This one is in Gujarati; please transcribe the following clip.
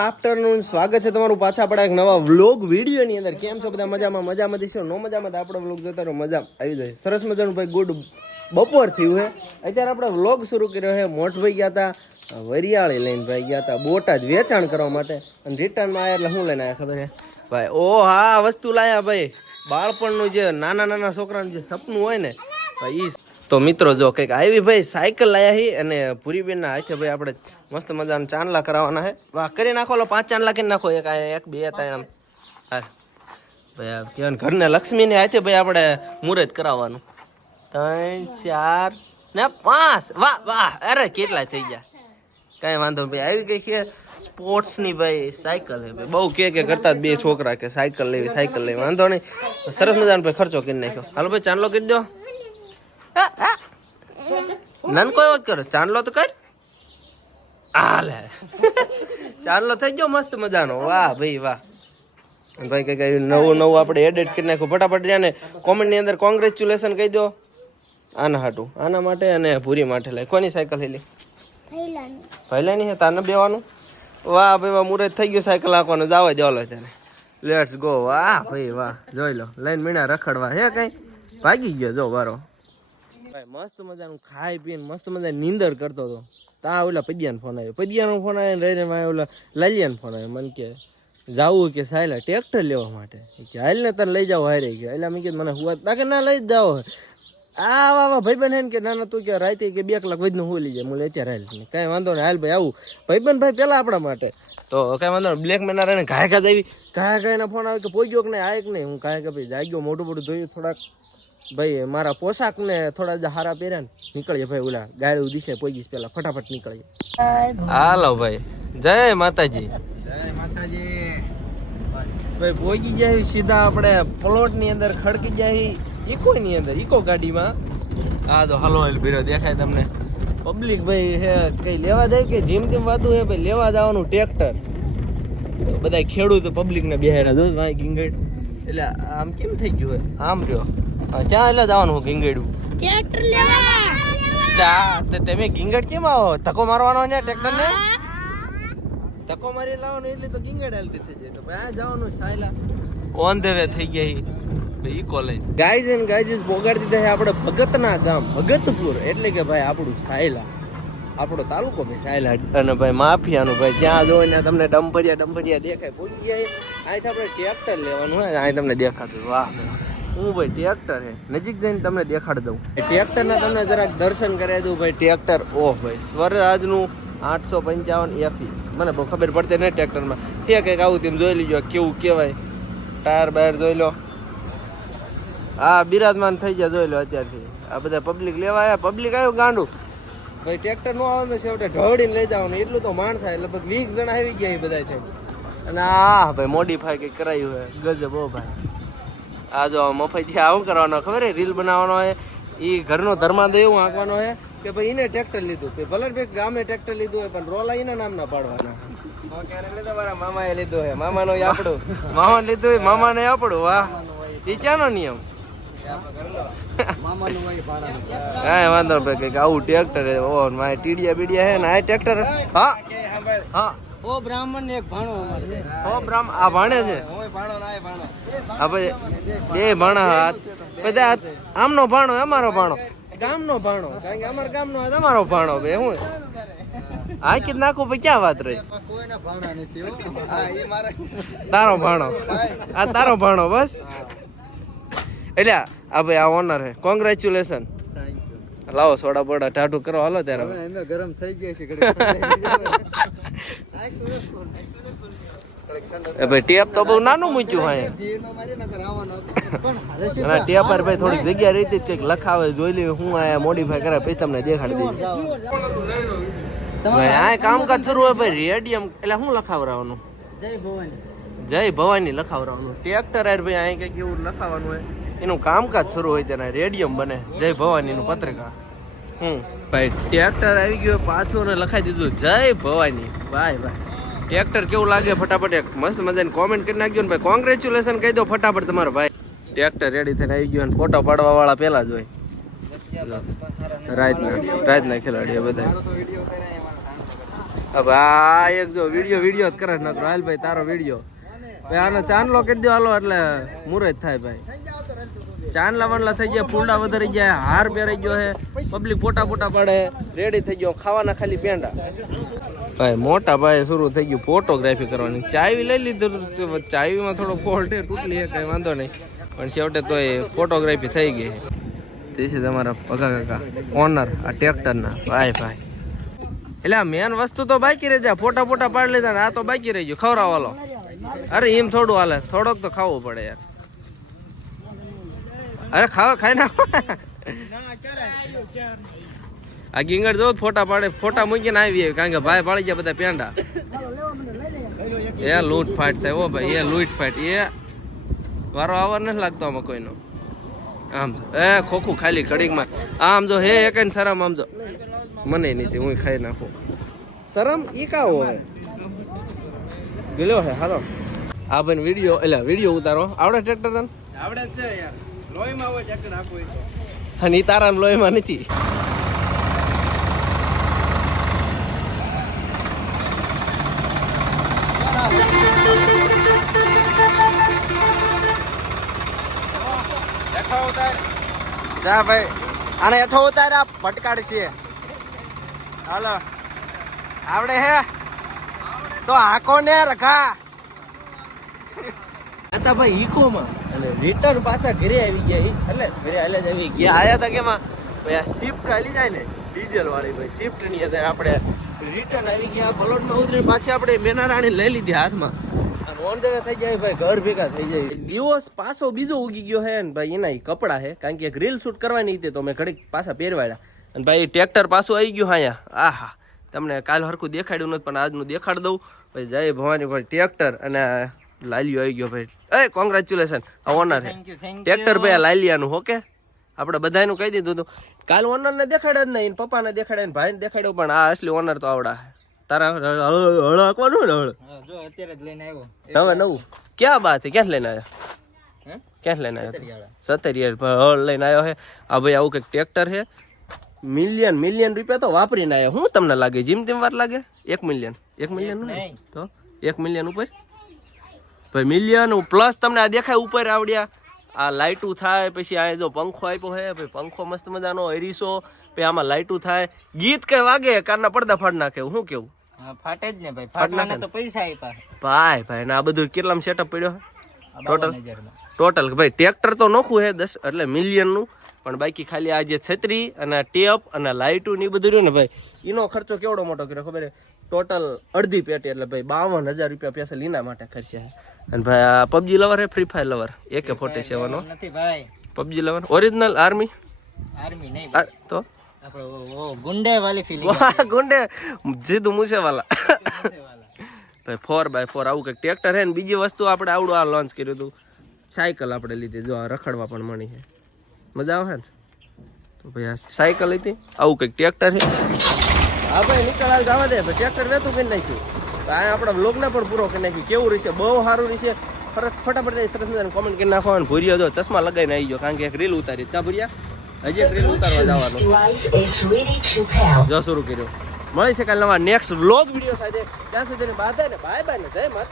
આફ્ટરનૂન, સ્વાગત છે તમારું પાછા આપણા એક નવા વ્લોગ વિડીયોની અંદર. કેમ છો બધા? મજામાં દીશો નો મજામાં? આપણે વ્લોગ જોતા રહો, મજા આવી જાય. સરસ મજાનું ભાઈ ગુડ બપોર થયું છે. અત્યારે આપણે વ્લોગ શરૂ કર્યો છે. મોટભાઈ ગયા હતા વરિયાળી લઈને, ભાઈ ગયા હતા બોટાદ વેચાણ કરવા માટે, અને રિટર્નમાં આવ્યા એટલે શું લઈને આવ્યા ખબર છે ભાઈ? ઓ હા, વસ્તુ લાયા ભાઈ. બાળપણનું જે નાના છોકરાનું જે સપનું હોય ને ભાઈ, તો મિત્રો જો કંઈક આવી ભાઈ સાયકલ લાયા હી, અને પૂરીબેનના હાથે ભાઈ આપણે મસ્ત મજાના ચાંદલા કરાવવાના છે. વાહ, કરી નાખો લો, 5 ચાંદલા કરી નાખો. એક બે હતા એમ. હા ભાઈ, કહેવાય ઘરને લક્ષ્મીને હાથે ભાઈ આપણે મુહૂર્ત કરાવવાનું. 3 4 ને 5. વાહ વાહ, અરે કેટલા થઈ ગયા. કાંઈ વાંધો ભાઈ. આવી કઈ કે સ્પોર્ટ્સની ભાઈ સાયકલ છે ભાઈ. બહુ કે કરતા બે છોકરા કે સાયકલ લેવી. વાંધો નહીં, સરસ મજાનો ભાઈ ખર્ચો કરી નાખ્યો. હાલો ભાઈ ચાંદલો કરી દો. નન કોઈ વાત કરો, ચાંદલો તો કર. હાલે ચાંદલો થઈ ગયો મસ્ત મજાનો. વાહ ભાઈ વાહ. ભાઈ કઈ નવું આપણે એડિટ કરી નાખ્યું ફટાફટ. ને કોમેન્ટની અંદર કોંગ્રેચ્યુલેશન કહી દો આના હાટું, આના માટે અને પૂરી માટે. લાય કોની સાયકલ હેલી? પહેલાની હે તાને બેવાનું. વાહ ભાઈ વાહ, મુહૂર્ત થઈ ગયું સાયકલ હાંકવાનું. જવા દો લો તેને. Let's go. વાહ ભાઈ વાહ, જોઈ લો લઈને મીણા રખડવા હે. કઈ ભાગી ગયો જો બારો ભાઈ. મસ્ત મજાનું ખાઈ પીને મસ્ત મજા નીંદર કરતો હતો. તા ઓલા પદિયાનો ફોન આવ્યો. પદિયાનો ફોન આવ્યો રહીને ઓલા લાલિયાનો ફોન આવ્યો. મને કે જાવું કે સાયલા ટ્રેક્ટર લેવા માટે, કે હાલ ને તને લઈ જાવ હારે ગયા. એટલે મેં કીધું મને હુવા તાકે ના લઈ જ જાઓ. આવા ભાઈબંધ હે ને કે ના તું કે રાતે કે 2 કલાક વધુ હું લઈ જાય. મને અત્યારે હાલ નહીં, કાંઈ વાંધો નહીં. હાલ ભાઈ આવું ભાઈબંધ ભાઈ પેલા આપણા માટે તો કાંઈ વાંધો નહીં. બ્લેક મેના રહીને ઘાય આવી ઘાયના ફોન આવે કે પોગ્યો કે નહીં, આ કે નહીં. હું કાંઈ કે ભાઈ જાગ્યો, મોટું ધોયું થોડાક ભાઈ. મારા પોશાક ને થોડા હારા પહેર્યા ને નીકળીએ ભાઈ. ઓલા ગાડી દિશે પોગીશ પેલા ફટાફટ નીકળીએ. હાલો ભાઈ, જય માતાજી. જય માતાજી ભાઈ. પોગી જાય સીધા આપણે પ્લોટ ની અંદર, ખડકી જાય ઇકો ની અંદર, ઇકો ગાડીમાં. હા તો હાલો ભીરો દેખાય તમને. પબ્લિક ભાઈ હે કઈ લેવા જાય કે જેમ તેમ વાતું હે ભાઈ. લેવા જવાનું ટ્રેક્ટર. બધા ખેડૂત પબ્લિક ને બેહારા જો ભાઈ ગીંગડ. એટલે આમ કેમ થઈ ગયું હોય આમ રહ્યો. ક્યાં એટલે જવાનું ગીંગડું ટ્રેક્ટર લેવા? તમે ગીંગડ કેમ આવો? ધક્કો મારવાનો ને ટ્રેક્ટર ને? ધક્કો મારી લાવવાનો એટલે તો ગીંગડ હાલતી થઈ જાય. તો ભાઈ આ જવાનું સાયલા ઓન ધ વે થઈ ગયા ભાઈ કોલેજ. ગાઈઝ એન્ડ ગાઈઝ બોગાડી દીધા છે આપણે ભગતના ગામ, ભગતપુર. એટલે કે ભાઈ આપણું સાયલા, આપણો તાલુકો ભાઈ સાયલા. અને ભાઈ માફિયાનું ભાઈ જ્યાં જો ને તમને ડમ્પરિયા દેખાય. પહોંચી ગયા અહીંથી આપણે ટ્રેક્ટર લેવાનું હોય. અહીં તમને દેખાતું. વાહ હું ભાઈ ટ્રેક્ટર હે નજીક જઈને તમને દેખાડી દઉં. ટ્રેક્ટરના તમને જરાક દર્શન કરાવી દઉં ભાઈ. ટ્રેક્ટર ઓહ ભાઈ, સ્વરાજનું 855 FE. મને બહુ ખબર પડતી નહીં ટ્રેક્ટરમાં. કંઈક આવું તેમ જોઈ લીજો કેવું કહેવાય. ટાયર બાયર જોઈ લો. હા બિરાજમાન થઈ ગયા જોઈ લો અત્યારથી. આ બધા પબ્લિક લેવા આવ્યા. પબ્લિક આવ્યું ગાંડું ભાઈ. ટ્રેક્ટર નો આવે છે છેવટે ઢવડીને લઈ જવાનું. એટલું તો માણસ આવે. લગભગ 20 જણા આવી ગયા બધા થઈ. અને આ ભાઈ મોડીફાઈ કંઈક કરાયું હોય ગજબ. હો ભાઈ આ જો મફતથી આવું કરવાનો ખબર હે, રીલ બનાવવાનો હોય. એ ઘરનો ધર્માંદ એવું આંકવાનો હોય કે ભાઈ એને ટ્રેક્ટર લીધું. ભલે ભાઈ ગામે ટ્રેક્ટર લીધું હોય પણ રોલા એના નામના પાડવાના. મારા મામાએ લીધું હોય, મામાનો આપણું. મામા લીધું હોય, મામાને આપણું. વાહ, એ ક્યાંનો નિયમ? હા વાંધો ભાઈ કઈક આવું ટ્રેક્ટર હે. ઓ મારે ટીડિયા હે ને આ ટ્રેક્ટર. હા હા ઓ બ્રાહ્મણ ને એક ભાણો અમારે છે. ઓ બ્રાહ્મણ આ ભાણે છે. ઓય ભાણો ના ભાણો. હા ભાઈ બે ભાણા હાથ બધા. આમનો ભાણો અમારો ભાણો, ગામનો ભાણો. કારણ કે અમારા ગામનો તમારો ભાણો બે. હું આ કીધ નાખું ભાઈ ક્યાં વાત રહી? કોઈના ભાણા નથી હો. હા એ મારા તારો ભાણો. આ તારો ભાણો બસ. એટલે આ ભાઈ આ ઓનર હે. કોંગ્રેચ્યુલેશન. લાવો સોડા બોડા ટાટું કરો. હાલો ત્યારે ગરમ થઈ ગયા છે ભાઈ. ટેપ તો બહુ નાનું મૂક્યું હોય. ટેપ પર ભાઈ થોડીક જગ્યા રહી હતી કંઈક લખાવે જોઈ લેવી. હું આ મોડીફાઈ કરે પછી તમને દેખાડી દઈશ. ભાઈ આ કામકાજ શરૂ હોય ભાઈ. રેડિયમ એટલે શું લખાવરાવાનું? જય ભવાની લખાવરાવાનું. ટ્રેક્ટર યાર ભાઈ અહીં કંઈક એવું લખાવાનું હોય. એનું કામકાજ શરૂ હોય ત્યારે રેડિયમ બને. જય ભવાની નું પત્રિકા. ભાઈ ટ્રેક્ટર આવી ગયું પાછું ને લખાઈ દીધું જય ભવાની. ભાઈ ટ્રેક્ટર કેવું લાગે ફટાફટ એક મસ્ત મજાની કોમેન્ટ કરી નાખજો ને ભાઈ. કોંગ્રેચ્યુલેશન કહી દો ફટાફટ તમારો ભાઈ. ટ્રેક્ટર રેડી થઈને આવી ગયું. ફોટો પાડવા વાળા પેલા જ હોય. રાતના ખેલાડીઓ બધા. હવે આ એક જો વિડીયો જ કરે નકરો. હાલ ભાઈ તારો વિડીયો ભાઈ આનો ચાંદલો કરી દો હાલો એટલે મુરત થાય ભાઈ. ચાંદલા વાંદલા થઈ ગયા, ફૂલડા વધારી ગયા, હાર પહેરાઈ ગયો હે, પબ્લિક ફોટા પાડે, રેડી થઈ ગયો, ખાવાના ખાલી પેંડા. ભાઈ મોટા ભાઈ શરૂ થઈ ગયું ફોટોગ્રાફી કરવાની. ચાવી લઈ લીધું, ચાવીમાં થોડો ફોલ્ટ તૂટલી છે, કઈ વાંધો નહીં, પણ છેવટે તો એ ફોટોગ્રાફી થઈ ગઈ. તે છે તમારા પગા કાકા ઓનર આ ટ્રેક્ટરના. ભાઈ એટલે આ મેન વસ્તુ તો બાકી રહી જાય, ફોટા પાડી લીધા ને આ તો બાકી રહી ગયું ખવડાવવાલો. અરે એમ થોડું હાલે, થોડોક તો ખાવું પડે યાર. અરે ખાઈ નાખો. આ ગીંગર જો ફોટા પાડે, ફોટા મૂકીને આવી, કારણ કે ભાઈ પાડી ગયા બધા પેંડા. એ લૂંટફાટ થાય ઓ ભાઈ, એ લૂંટફાટ. એ વારો આવર નથી લાગતો આમાં કોઈનો. આમ એ ખોખું ખાલી કડીકમાં આમ જો હે એક શરમ આમ જો મને નથી, હું ખાઈ નાખું. શરમ ઈ કા હોય ગયો હે. હાલો આ ભાઈ વિડીયો ઉતારો. આવડે ટ્રેક્ટર તને? આવડે છે યાર, લોહીમાં હોય ટ્રેક્ટર આખું. અને ઈ તારા લોહીમાં નથી. જા ભાઈ આને હેઠો ઉતાર, આ ભટકાડ છે. હાલો આવડે હે તો આકો ને રખા હતા ભાઈ ઈકોમાં, અને રિટર્ન પાછા ઘરે આવી ગયા. એટલે ઘરે હાલે જ આવી ગયા. આયા હતા કેમાં ભાઈ આ શિફ્ટ હાલી જાય ને ડીઝલ વાળી, ભાઈ શિફ્ટ ની હતા. આપણે રિટર્ન આવી ગયા, પલોટમાં ઉતરીને પાછી આપણે મેનારાણી લઈ લીધી હાથમાં. ઓન ધ વે થઈ જાય ભાઈ, ઘર ભેગા થઈ જાય. દિવસ પાછો બીજો ઉગી ગયો હે ને ભાઈ. એના કપડા હે, કારણ કે એક રીલ શૂટ કરવાની હતી તો મેં ઘડીક પાછા પહેરવાડ્યા. અને ભાઈ ટ્રેક્ટર પાછું આવી ગયું અહીંયા. આહા તમને કાલ હરખું દેખાડ્યું નથી, પણ આજનું દેખાડી દઉં ભાઈ. જય ભવાની ભાઈ ટ્રેક્ટર અને લાલિયો આવી ગયો ભાઈ. એ કોંગ્રેચ્યુલેશન આ ઓનર હે ટ્રેક્ટર ભાઈ, આ લાલિયાનું. ઓકે આપણે બધાનું કહી દીધું હતું. કાલ ઓનરને દેખાડ્યા જ નહીં, પપ્પાને દેખાડ્યા ને ભાઈને દેખાડ્યું, પણ આ અસલી ઓનર તો આવડા તારા હળ હાંકવાનું ને. હળ જો અત્યારે જ લઈને આવ્યો. હવે નવું ક્યાં બાત હે? ક્યાં લઈને આવ્યા? ક્યાં લઈને આવ્યો? સત્તરિયા હળ લઈને આવ્યો હે. આ ભાઈ આવું કંઈક ટ્રેક્ટર છે. મિલિયન રૂપિયા તો વાપરીને આવ્યો. શું તમને લાગે જીમ તેમ વાર લાગે? 1 મિલિયન તો 1 મિલિયન ઉપર ભાઈ, મિલિયન પ્લસ તમને આ દેખાય ઉપર આવડ્યા. આ લાઇટું થાય, પછી આ જો પંખો આપ્યો હે ભાઈ, પંખો મસ્ત મજાનો એરીસો, પછી આમાં લાઇટું થાય, ગીત કઈ વાગે કારના પડદા ફાડ નાખે. શું કેવું? ફાટે જ ને ભાઈ, ફાટવાના તો પૈસા આપ્યા ભાઈ. ને આ બધું કેટલામાં સેટઅપ પડ્યો ટોટલ ભાઈ? ટ્રેક્ટર તો નોખું હે 10 એટલે મિલિયનનું, પણ બાકી ખાલી આ જે છત્રી અને ટેપ અને લાઇટું ને એ બધું રહ્યું ને ભાઈ, એનો ખર્ચો કેવડો મોટો કર્યો ખબર? ટોટલ અડધી પેટી એટલે ભાઈ 52,000 રૂપિયા પૈસા લીના માટે ખર્ચ્યા છે. અને ભાઈ આ પબજી લવર હે, ફ્રી ફાયર લવર, AK-47 નો નથી ભાઈ. પબજી લવર ઓરિજિનલ આર્મી નહીં તો ગુંડે વાલી ફીલિંગ. ગુંડે જીદુ મૂસે વાલા ભાઈ. 4x4 આવું કંઈક ટ્રેક્ટર હે ને. બીજી વસ્તુ આપણે આવડું આ લોન્ચ કર્યું હતું, સાયકલ આપણે લીધી. જો આ રખડવા પણ મળી છે, મજા આવે ને. તો ભાઈ આ સાયકલ હતી, આવું કંઈક ટ્રેક્ટર છે. હા ભાઈ નીકળાલ જવા દે, ટ્રેક્ટર વેતું કરી નાખ્યું. આ આપણા બ્લોગને પણ પૂરો કરી નાખ્યું. કેવું રહેશે? બહુ સારું રહેશે. ફટાફટ સરસ મજાને કોમેન્ટ કરી નાખો. અને ભૂરિયો જો ચશ્મા લગાવીને આવી ગયો, કારણ કે એક રીલ ઉતારી. ક્યાં ભૂરિયા? હજી એક રીલ ઉતારવા જવાનું. જો શરૂ કર્યો. મળી છે કાલે નવા નેક્સ્ટ વ્લોગ વિડીયો સાથે. ત્યાં સુધી બાય બાય ને જય માતા.